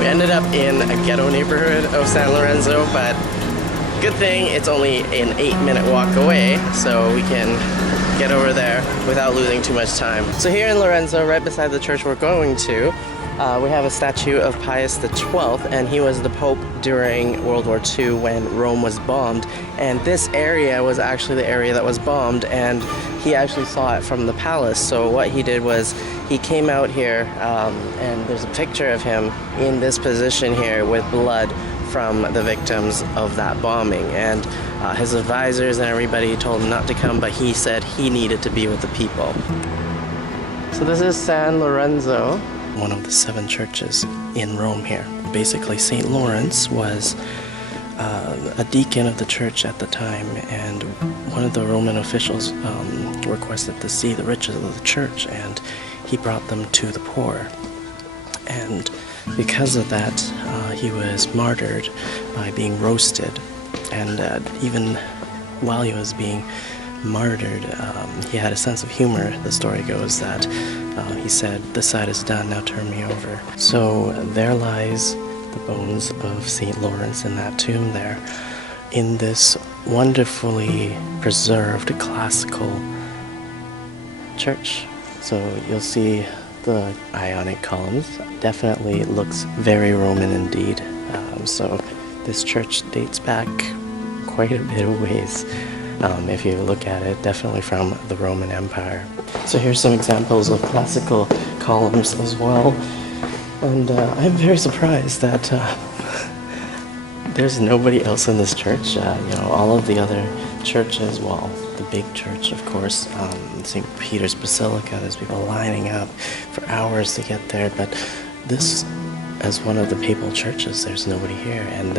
We ended up in a ghetto neighborhood of San Lorenzo, but good thing it's only an 8-minute walk away, so we can get over there without losing too much time. So here in Lorenzo, right beside the church we're going to, we have a statue of Pius XII, and he was the Pope during World War II when Rome was bombed. And this area was actually the area that was bombed, and he actually saw it from the palace. So what he did was he came out here, and there's a picture of him in this position here with blood from the victims of that bombing. And his advisors and everybody told him not to come, but he said he needed to be with the people. So this is San Lorenzo, one of the 7 churches in Rome here. Basically, St. Lawrence was a deacon of the church at the time, and one of the Roman officials requested to see the riches of the church, and he brought them to the poor. And because of that, he was martyred by being roasted. And even while he was being martyred, he had a sense of humor. The story goes that he said, "This side is done, now turn me over." So there lies the bones of St. Lawrence in that tomb there, in this wonderfully preserved classical church. So you'll see the Ionic columns. Definitely looks very Roman indeed. So this church dates back quite a bit of ways. If you look at it, definitely from the Roman Empire. So here's some examples of classical columns as well. And I'm very surprised that there's nobody else in this church. All of the other churches, well, the big church, of course, St. Peter's Basilica, there's people lining up for hours to get there. But this, as one of the papal churches, there's nobody here. And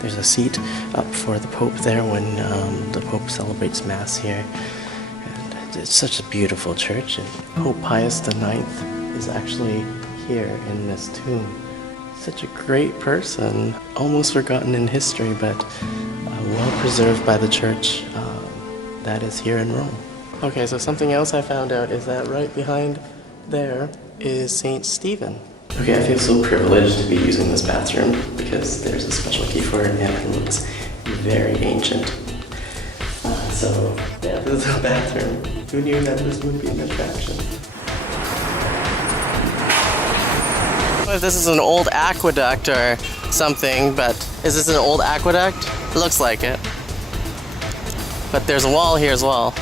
there's a seat up for the Pope there when the Pope celebrates Mass here. And it's such a beautiful church. And Pope Pius IX is actually here in this tomb. Such a great person. Almost forgotten in history, but well preserved by the church that is here in Rome. Okay, so something else I found out is that right behind there is St. Stephen. Okay, I feel so privileged to be using this bathroom because there's a special key for it and it looks very ancient. So yeah, this is a bathroom. Who knew that this would be an attraction? If this is an old aqueduct or something, but is this an old aqueduct? It looks like it. But there's a wall here as well.